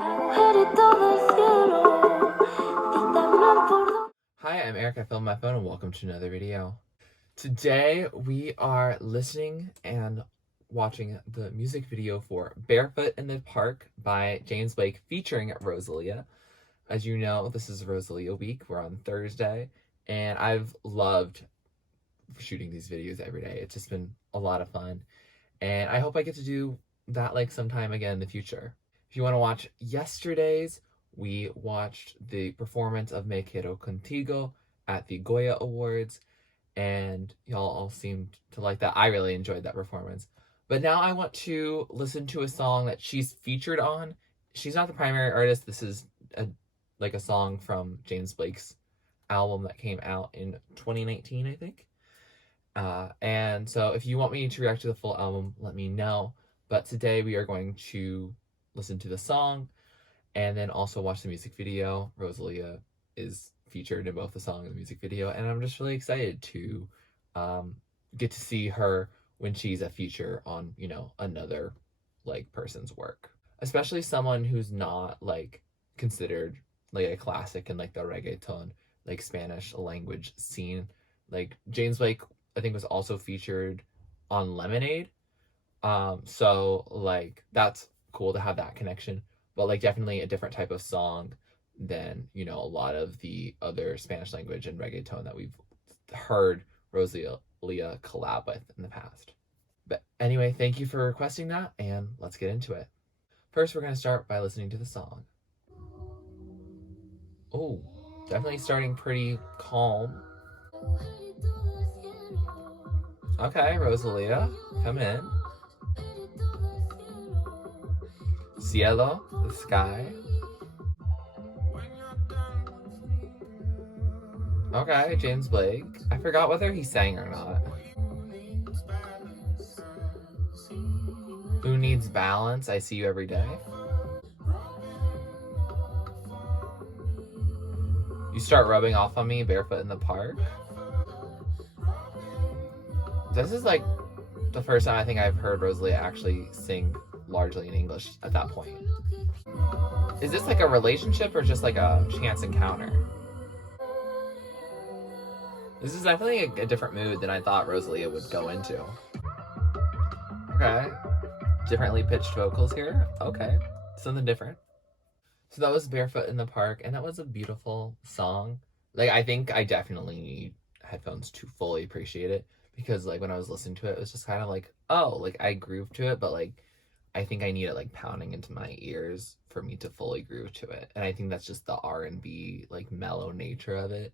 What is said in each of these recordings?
Hi, I'm Eric. I filmed my phone and welcome to another video. Today we are listening and watching the music video for Barefoot in the Park by James Blake featuring ROSALÍA. As you know, this is ROSALÍA week. We're on Thursday and I've loved shooting these videos every day. It's just been a lot of fun and I hope I get to do that like sometime again in the future. If you want to watch yesterday's, we watched the performance of Me Quedo Contigo at the Goya Awards, and y'all all seemed to like that. I really enjoyed that performance. But now I want to listen to a song that she's featured on. She's not the primary artist. This is a song from James Blake's album that came out in 2019, I think. And so if you want me to react to the full album, let me know. But today we are going to listen to the song and then also watch the music video. ROSALÍA is featured in both the song and the music video, and I'm just really excited to get to see her when she's a feature on, you know, another like person's work, especially someone who's not like considered like a classic in like the reggaeton like Spanish language scene. Like James Blake I think was also featured on Lemonade, so like that's cool to have that connection, but like definitely a different type of song than, you know, a lot of the other Spanish language and reggaeton that we've heard ROSALÍA collab with in the past. But anyway, thank you for requesting that, and let's get into it. First, we're going to start by listening to the song. Oh, definitely starting pretty calm. Okay, ROSALÍA, come in. Cielo, the sky. Okay, James Blake. I forgot whether he sang or not. Who needs balance? I see you every day. You start rubbing off on me barefoot in the park. This is like the first time I think I've heard ROSALÍA actually sing largely in English at that point. Is this like a relationship or just like a chance encounter? This is definitely a different mood than I thought ROSALÍA would go into. Okay. Differently pitched vocals here. Okay. Something different. So that was Barefoot in the Park, and that was a beautiful song. Like, I think I definitely need headphones to fully appreciate it, because like when I was listening to it, it was just kind of like, oh, like I grooved to it, but like I think I need it like pounding into my ears for me to fully groove to it. And I think that's just the R&B like mellow nature of it,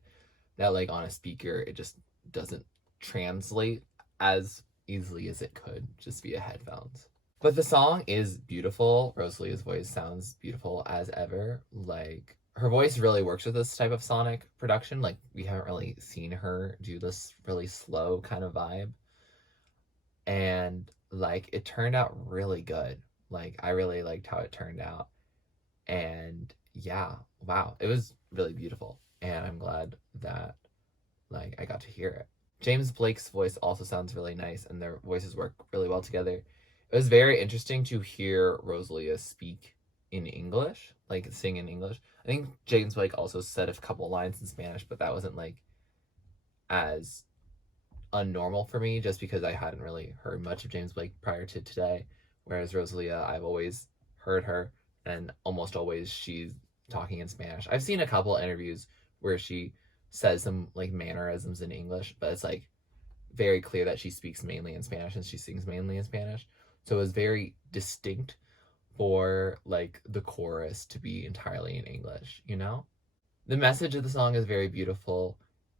that like on a speaker it just doesn't translate as easily as it could just via headphones. But the song is beautiful. ROSALÍA's voice sounds beautiful as ever. Like, her voice really works with this type of sonic production. Like, we haven't really seen her do this really slow kind of vibe. And, like, it turned out really good. Like, I really liked how it turned out. And, yeah, wow. It was really beautiful. And I'm glad that, like, I got to hear it. James Blake's voice also sounds really nice, and their voices work really well together. It was very interesting to hear ROSALÍA speak in English, like sing in English. I think James Blake also said a couple lines in Spanish, but that wasn't like as unnormal for me, just because I hadn't really heard much of James Blake prior to today. Whereas ROSALÍA, I've always heard her, and almost always she's talking in Spanish. I've seen a couple interviews where she says some like mannerisms in English, but it's like very clear that she speaks mainly in Spanish and she sings mainly in Spanish. So it was very distinct for like the chorus to be entirely in English, you know? The message of the song is very beautiful.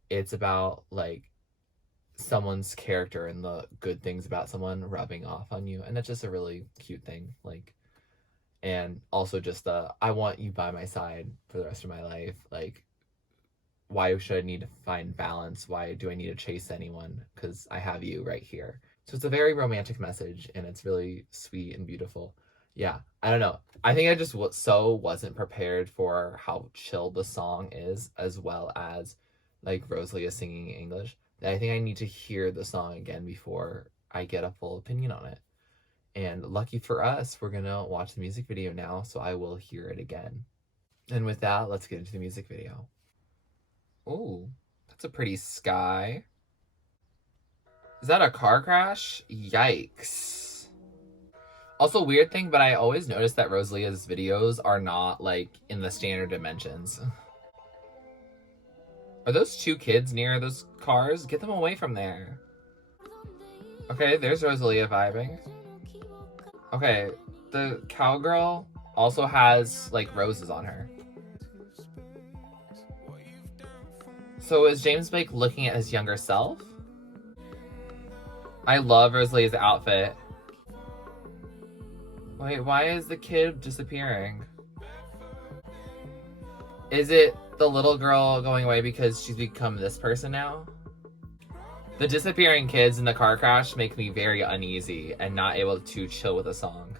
It's about like someone's character and the good things about someone rubbing off on you, and that's just a really cute thing. Like, and also just the I want you by my side for the rest of my life. Like, why should I need to find balance? Why do I need to chase anyone? Because I have you right here. So it's a very romantic message, and it's really sweet and beautiful. Yeah, I don't know. I think I just wasn't prepared for how chill the song is, as well as like ROSALÍA singing English, that I think I need to hear the song again before I get a full opinion on it. And lucky for us, we're gonna watch the music video now, so I will hear it again. And with that, let's get into the music video. Oh, that's a pretty sky. Is that a car crash? Yikes. Also, weird thing, but I always notice that ROSALÍA's videos are not like in the standard dimensions. Are those two kids near those cars? Get them away from there. Okay, there's ROSALÍA vibing. Okay, the cowgirl also has like roses on her. So is James Blake looking at his younger self? I love ROSALÍA's outfit. Wait, why is the kid disappearing? Is it the little girl going away because she's become this person now? The disappearing kids in the car crash make me very uneasy and not able to chill with a song.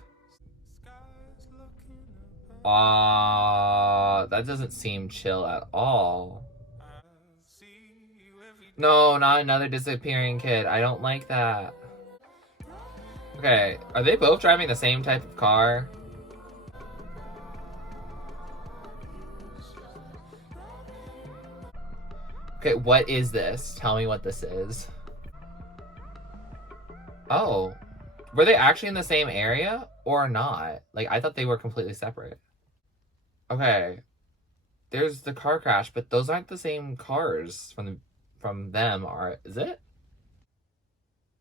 That doesn't seem chill at all. No, not another disappearing kid. I don't like that. Okay, are they both driving the same type of car? Okay, what is this? Tell me what this is. Oh, were they actually in the same area or not? Like, I thought they were completely separate. Okay, there's the car crash, but those aren't the same cars from them, is it?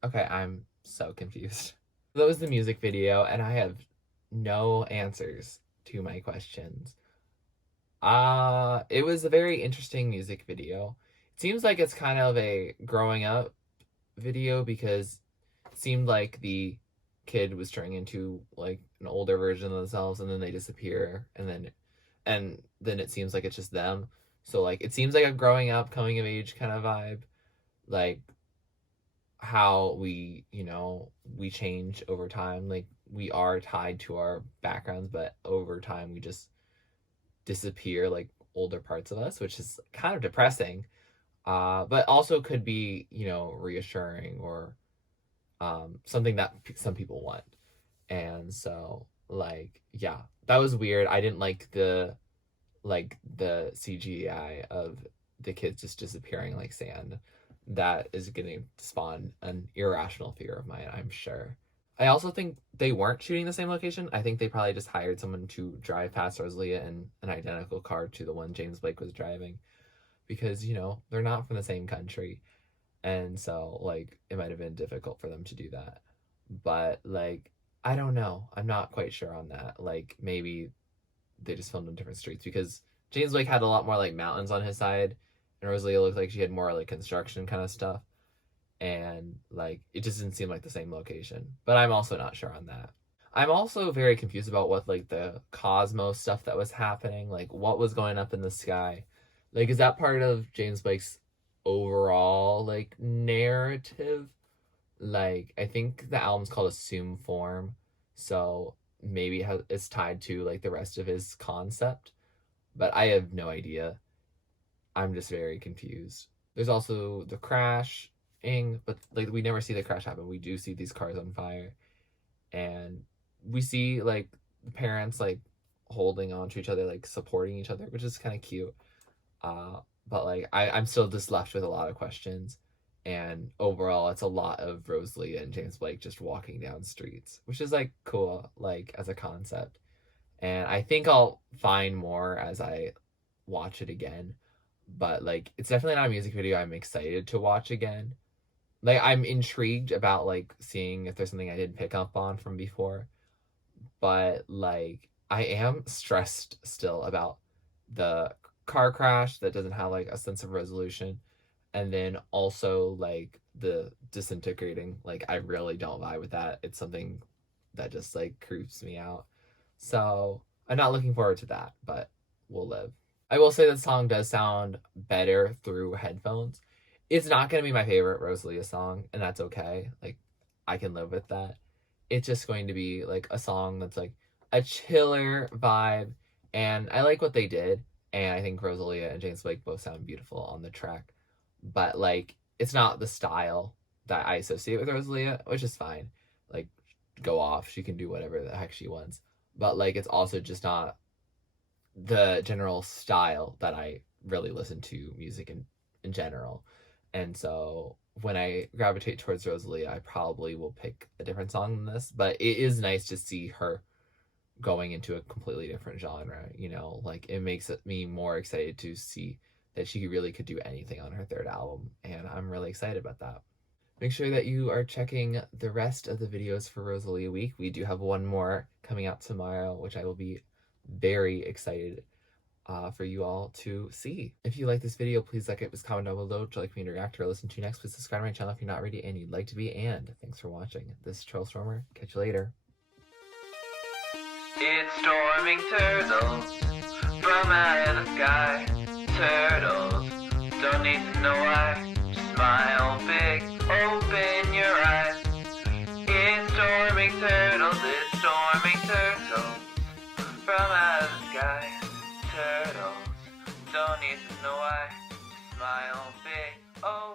Okay, I'm so confused. That was the music video, and I have no answers to my questions. It was a very interesting music video. It seems like it's kind of a growing up video because it seemed like the kid was turning into like an older version of themselves, and then they disappear, and then it seems like it's just them. So like it seems like a growing up, coming of age kind of vibe, like how we change over time. Like we are tied to our backgrounds, but over time we just disappear like older parts of us, which is kind of depressing, but also could be reassuring or something that some people want. And so like yeah, that was weird. I didn't like the CGI of the kids just disappearing like sand. That is going to spawn an irrational fear of mine, I'm sure. I also think they weren't shooting the same location. I think they probably just hired someone to drive past ROSALÍA in an identical car to the one James Blake was driving, because they're not from the same country, and so like it might have been difficult for them to do that. But like I don't know. I'm not quite sure on that. Like maybe they just filmed on different streets, because James Blake had a lot more like mountains on his side, and ROSALÍA looked like she had more like construction kind of stuff, and like it just didn't seem like the same location. But I'm also not sure on that. I'm also very confused about what like the cosmos stuff that was happening, like what was going up in the sky. Like is that part of James Blake's overall like narrative? Like I think the album's called Assume Form, so maybe it's tied to like the rest of his concept, but I have no idea. I'm just very confused. There's also the crashing, but like we never see the crash happen. We do see these cars on fire, and we see like the parents like holding on to each other, like supporting each other, which is kind of cute. But like I'm still just left with a lot of questions, and overall it's a lot of ROSALÍA and James Blake just walking down streets, which is like cool, like as a concept. And I think I'll find more as I watch it again. But like it's definitely not a music video I'm excited to watch again. Like I'm intrigued about like seeing if there's something I didn't pick up on from before. But like I am stressed still about the car crash that doesn't have like a sense of resolution, and then also like the disintegrating. Like I really don't vibe with that. It's something that just like creeps me out. So I'm not looking forward to that, but we'll live. I will say the song does sound better through headphones. It's not going to be my favorite ROSALÍA song, and that's okay. Like I can live with that. It's just going to be like a song that's like a chiller vibe, and I like what they did, and I think ROSALÍA and James Blake both sound beautiful on the track, but like it's not the style that I associate with ROSALÍA, which is fine. Like go off. She can do whatever the heck she wants. But like, it's also just not the general style that I really listen to music in general. And so when I gravitate towards ROSALÍA, I probably will pick a different song than this. But it is nice to see her going into a completely different genre, you know, like it makes me more excited to see that she really could do anything on her third album, and I'm really excited about that. Make sure that you are checking the rest of the videos for ROSALÍA week. We do have one more coming out tomorrow, which I will be very excited for you all to see. If you like this video, please like it, please comment down below to like me to react or listen to next. Please subscribe to my channel if you're not already and you'd like to be, and thanks for watching. This is TurtleStormer. Catch you later. It's storming turtles from out of the sky. Turtles, don't need to know why. Just smile big, open your eyes. It's storming turtles, it's storming turtles from out of the sky. Turtles, don't need to know why. Just smile big, open